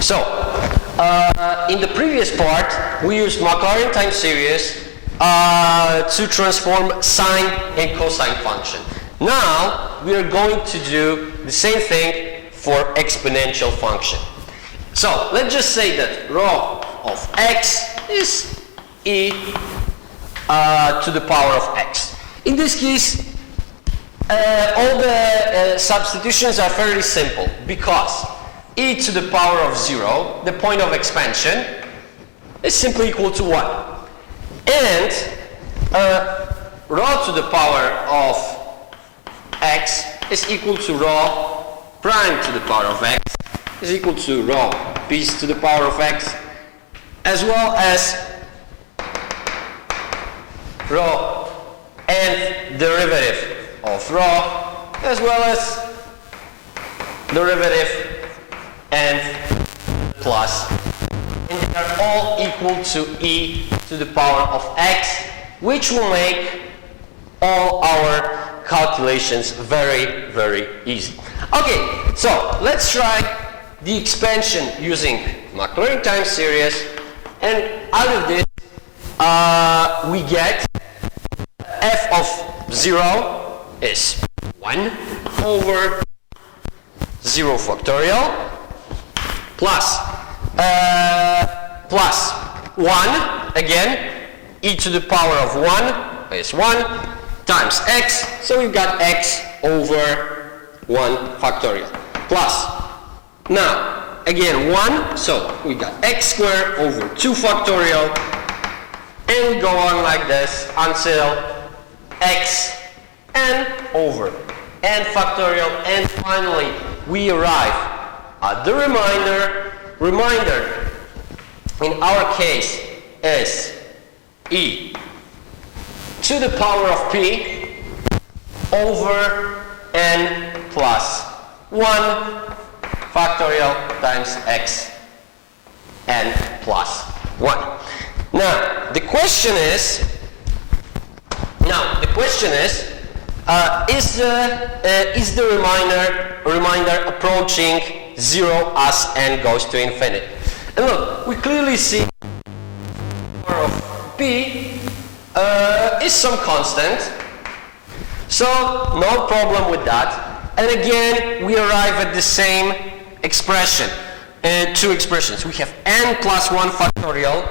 So, in the previous part, we used Maclaurin time series to transform sine and cosine function. Now, we are going to do the same thing for exponential function. So, let's just say that rho of x is e to the power of x. In this case, all the substitutions are fairly simple because e to the power of 0, the point of expansion, is simply equal to 1. And rho to the power of x is equal to rho prime to the power of x is equal to rho piece to the power of x, as well as rho nth derivative of rho, as well as derivative nth plus, and they are all equal to e to the power of x, which will make all our calculations very, very easy. Okay, so let's try the expansion using Maclaurin time series, and out of this we get f of 0 is 1 over 0 factorial plus 1, again, e to the power of 1 is 1 times x, so we've got x over 1 factorial plus, now again 1, so we got x squared over 2 factorial, and we go on like this until x n over n factorial, and finally we arrive at the reminder in our case is e to the power of p over n plus 1 factorial times x n plus 1. Now the question is the reminder approaching 0 as n goes to infinity? And look, we clearly see the power of p is some constant, so no problem with that. And again, we arrive at the same expression, two expressions. We have n plus 1 factorial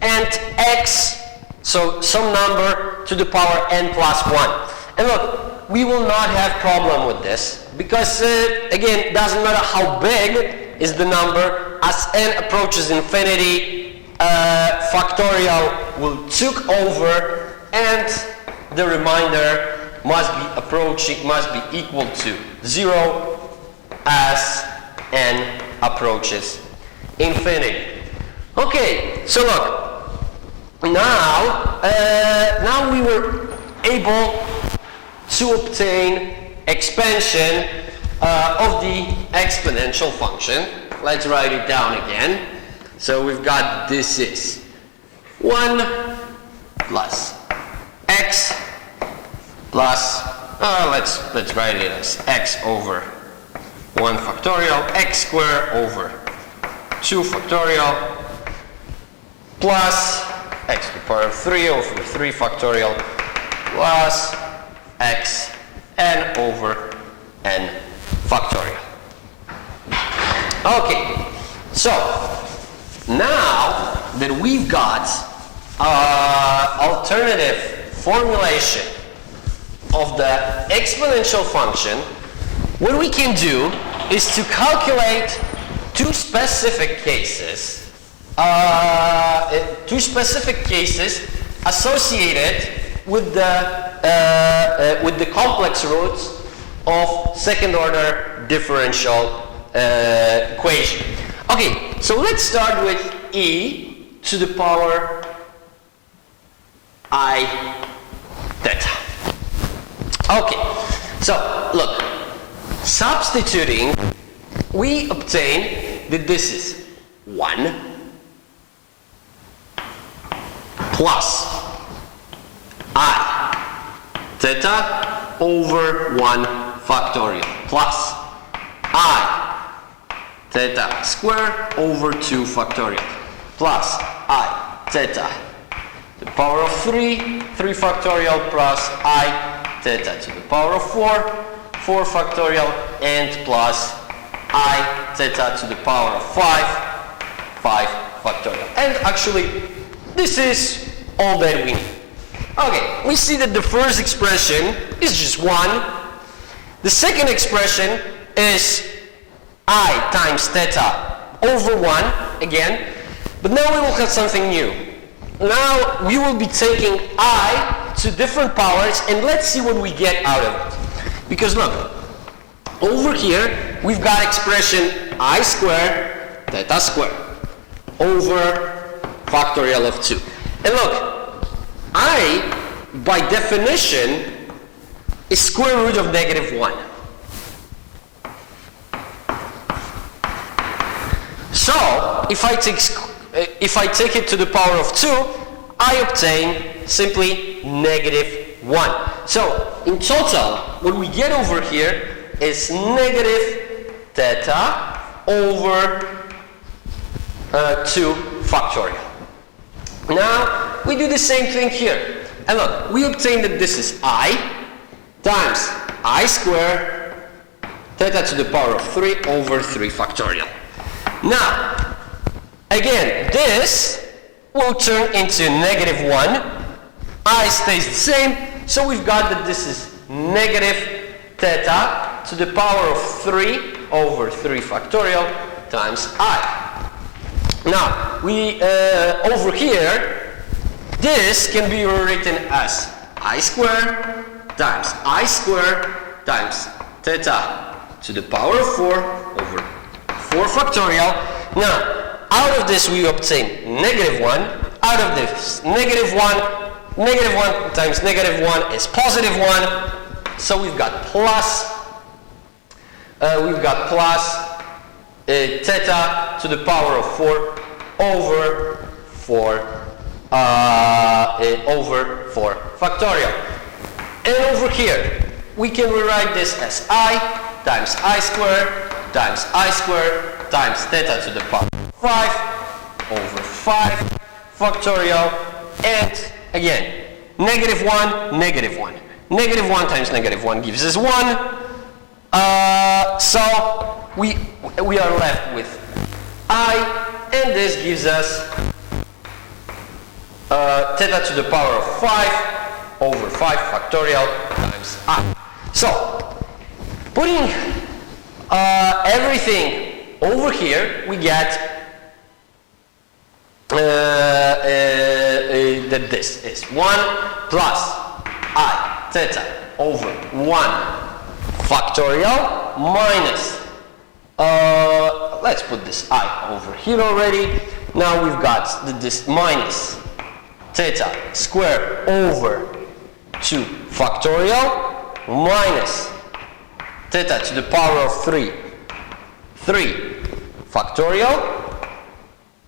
and x, so some number to the power n plus 1. And look, we will not have problem with this because, again, it doesn't matter how big is the number. As n approaches infinity, factorial will took over, and the remainder must be equal to 0 as n approaches infinity. Okay, so look, now we were able to obtain expansion of the exponential function. Let's write it down again. So we've got this is 1 plus x plus, let's write it as x over 1 factorial, x squared over 2 factorial plus x to the power of 3 over 3 factorial plus x n over n factorial. Okay, so now that we've got alternative formulation of the exponential function, what we can do is to calculate two specific cases associated with the complex roots of second order differential equation. Okay, so let's start with e to the power I theta. Okay, so look, substituting, we obtain that this is 1 plus I theta over 1 factorial plus I theta square over 2 factorial plus I theta to the power of 3 factorial plus I theta to the power of 4 factorial and plus I theta to the power of 5 factorial. And actually this is all that we need. Okay, we see that the first expression is just 1. The second expression is I times theta over 1 again, but now we will have something new. Now we will be taking I to different powers and let's see what we get out of it. Because look, over here we've got expression I square theta square over factorial of 2. And look, I by definition is square root of -1. So if I take it to the power of 2, I obtain simply -1. So in total, what we get over here is negative theta over 2 factorial. Now we do the same thing here. And look, we obtain that this is I times I square theta to the power of 3 over 3 factorial. Now, again, this will turn into -1. I stays the same, so we've got that this is negative theta to the power of 3 over 3 factorial times I. Now, we over here, this can be rewritten as I square times I square times theta to the power of 4 over 4 factorial. Now, out of this we obtain -1. Out of this, -1 times -1 is +1. So we've got plus theta to the power of 4 over 4 factorial. And over here, we can rewrite this as I times I square times theta to the power of 5 over 5 factorial. And again, -1, -1. -1 times -1 gives us 1. So we are left with I, and this gives us theta to the power of 5 over 5 factorial times I. So, putting everything over here, we get that this is 1 plus I theta over 1 factorial minus, let's put this I over here already. Now we've got this minus theta square over 2 factorial minus theta to the power of 3 factorial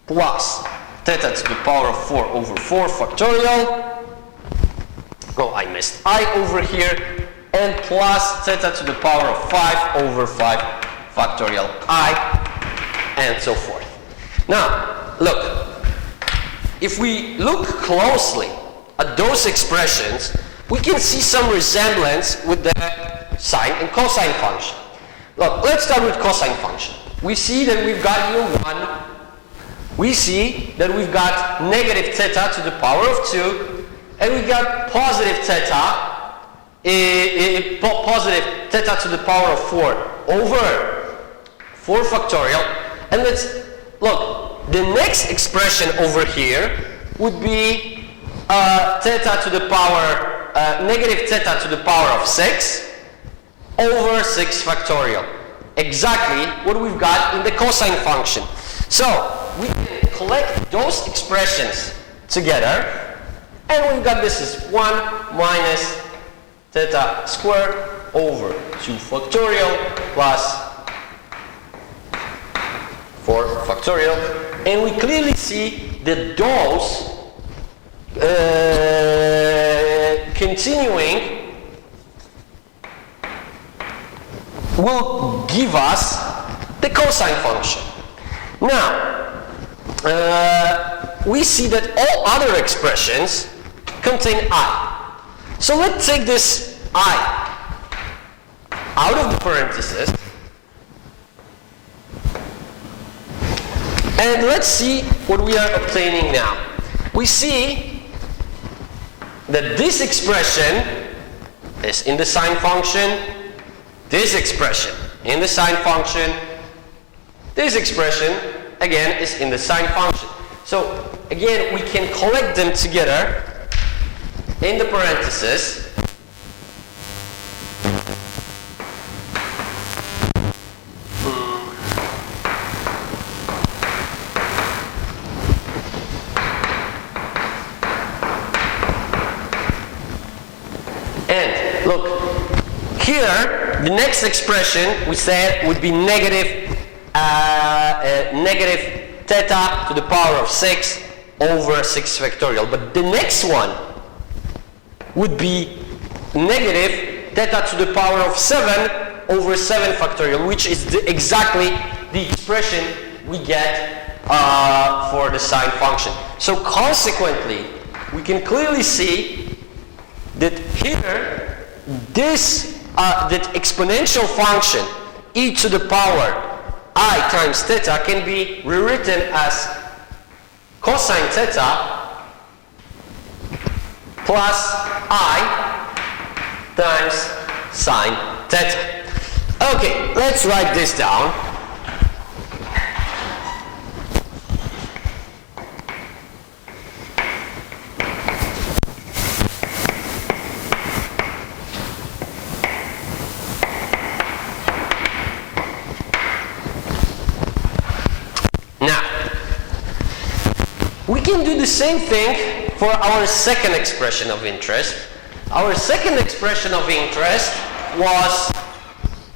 plus theta to the power of 4 over 4 factorial. Oh, I missed I over here, and plus theta to the power of 5 over 5 factorial I, and so forth. Now, look, if we look closely at those expressions, we can see some resemblance with the sine and cosine function. Look, let's start with cosine function. We see that we've got here 1. We see that we've got negative theta to the power of 2, and we've got positive theta to the power of 4 over 4 factorial. And let's look, the next expression over here would be theta to the power, negative theta to the power of 6 over 6 factorial. Exactly what we've got in the cosine function. So we can collect those expressions together, and we've got this is 1 minus theta squared over 2 factorial plus 4 factorial. And we clearly see that those continuing will give us the cosine function. Now, we see that all other expressions contain I. So let's take this I out of the parentheses, and let's see what we are obtaining now. We see that this expression is in the sine function, this expression in the sine function, this expression again is in the sine function. So again, we can collect them together in the parentheses. And look, here the next expression we said would be negative theta to the power of 6 over 6 factorial. But the next one would be negative theta to the power of 7 over 7 factorial, which is exactly the expression we get for the sine function. So consequently, we can clearly see that here, this that exponential function e to the power I times theta can be rewritten as cosine theta plus I times sine theta. Okay, let's write this down. We can do the same thing for our second expression of interest. Our second expression of interest was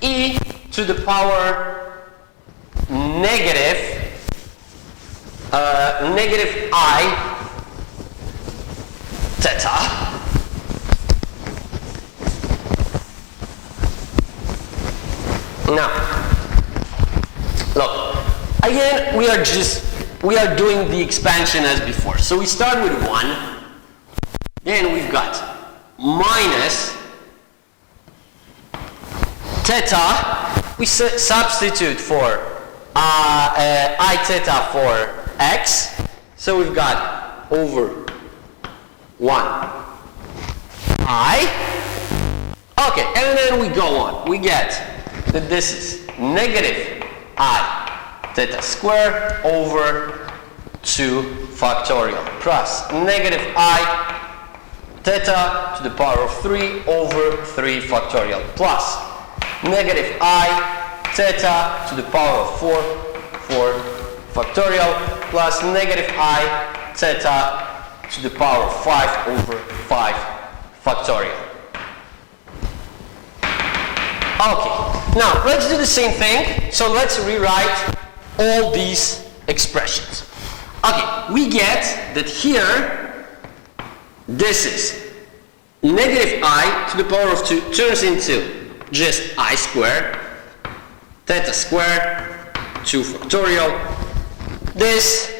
e to the power negative I theta now. Look, again, we are doing the expansion as before. So we start with 1, then we've got minus theta. We substitute for I theta for x. So we've got over 1 I. Okay, and then we go on. We get that this is negative I theta squared over 2 factorial plus negative I theta to the power of 3 over 3 factorial plus negative I theta to the power of 4 factorial plus negative I theta to the power of 5 over 5 factorial. Okay, now let's do the same thing. So let's rewrite all these expressions. Okay, we get that here this is negative I to the power of 2 turns into just I squared theta squared 2 factorial. This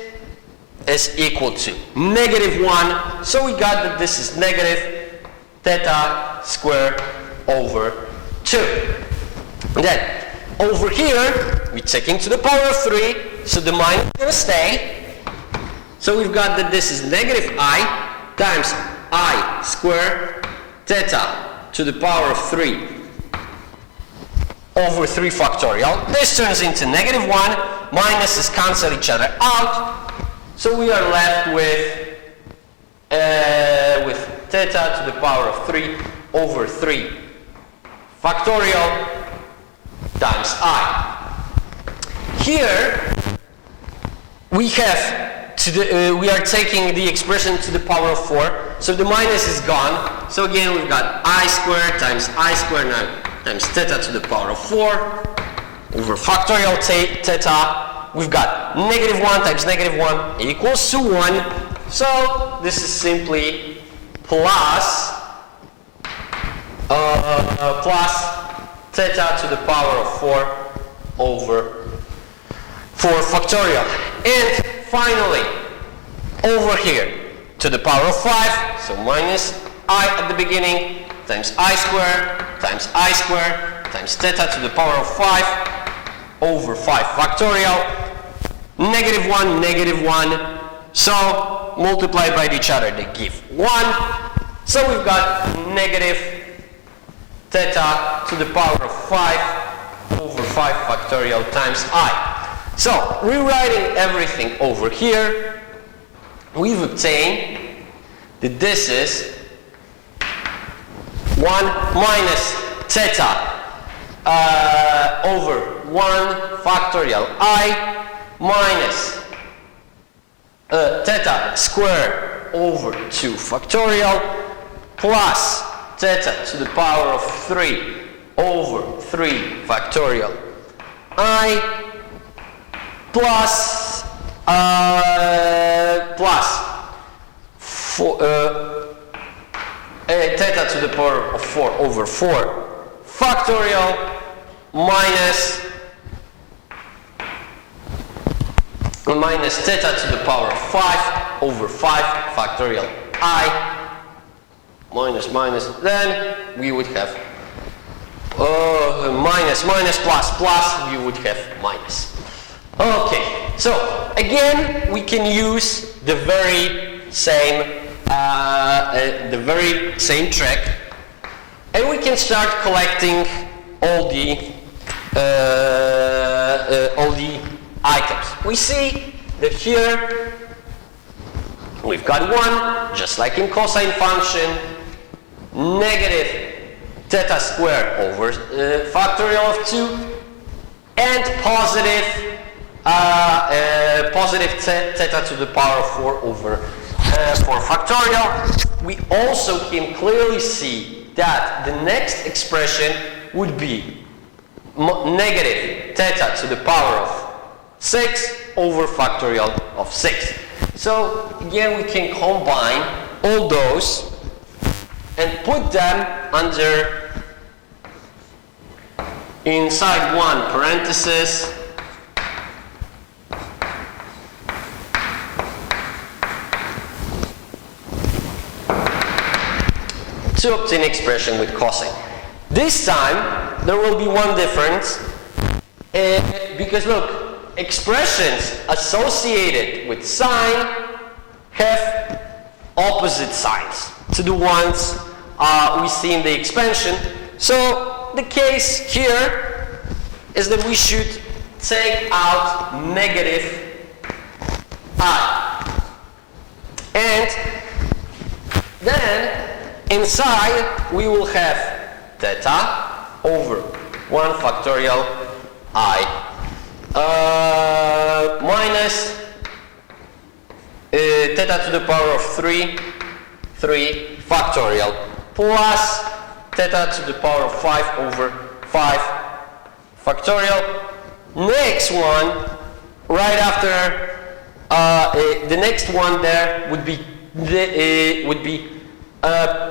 is equal to negative 1, so we got that this is negative theta squared over 2. Then over here we take into the power of 3, so the minus is going to stay. So we've got that this is negative I times I squared theta to the power of 3 over 3 factorial. This turns into negative 1, minuses cancel each other out, so we are left with theta to the power of 3 over 3 factorial times I. Here we have we are taking the expression to the power of 4, so the minus is gone. So again we've got I squared times I squared now times theta to the power of 4 over factorial theta. We've got negative 1 times negative 1 equals to 1. So this is simply plus theta to the power of 4 over 4 factorial. And finally, over here, to the power of 5, so minus I at the beginning, times I squared, times theta to the power of 5, over 5 factorial, -1, -1, so multiplied by each other, they give 1, so we've got negative theta to the power of 5 over 5 factorial times I. So, rewriting everything over here, we've obtained that this is 1 minus theta over 1 factorial I minus theta squared over 2 factorial plus theta to the power of 3 over 3 factorial I plus theta to the power of 4 over 4 factorial minus theta to the power of 5 over 5 factorial I minus, then we would have minus plus, we would have minus. Okay, so again we can use the very same trick, and we can start collecting all the items. We see that here we've got 1, just like in cosine function, negative theta squared over factorial of 2, and positive theta to the power of 4 over 4 factorial. We also can clearly see that the next expression would be negative theta to the power of 6 over factorial of 6. So again we can combine all those and put them inside one parenthesis to obtain expression with cosine. This time there will be one difference, because look, expressions associated with sine have opposite signs to the ones we see in the expansion. So the case here is that we should take out negative I, and then inside we will have theta over 1 factorial I minus theta to the power of 3 factorial plus theta to the power of 5 over 5 factorial. Next one, right after the next one there would be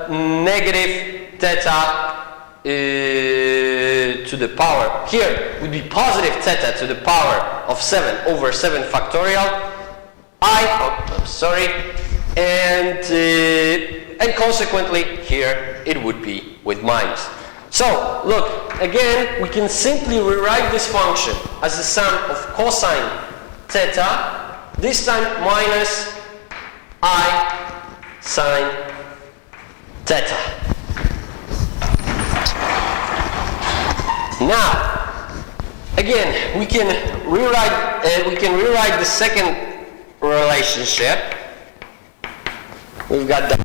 negative theta to the power, here would be positive theta to the power of 7 over 7 factorial and consequently here it would be with minus. So look, again we can simply rewrite this function as the sum of cosine theta, this time minus I sine theta. Now, again, we can rewrite the second relationship. We've got that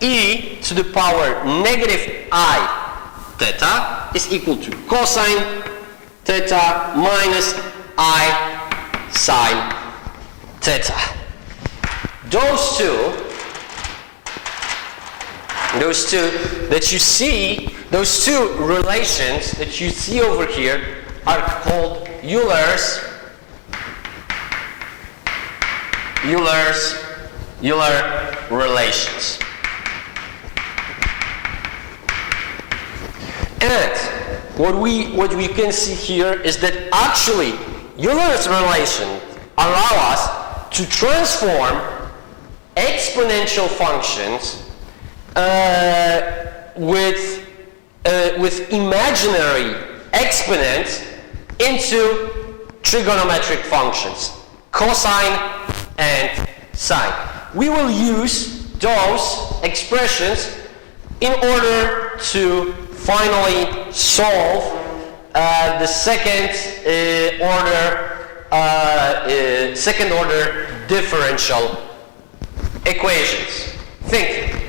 e to the power negative I theta is equal to cosine theta minus I sine theta. Those two that you see, those two relations that you see over here are called Euler Relations. And what we can see here is that actually Euler's relation allow us to transform exponential functions with imaginary exponents into trigonometric functions, cosine and sine. We will use those expressions in order to finally solve the second order differential equations. Think.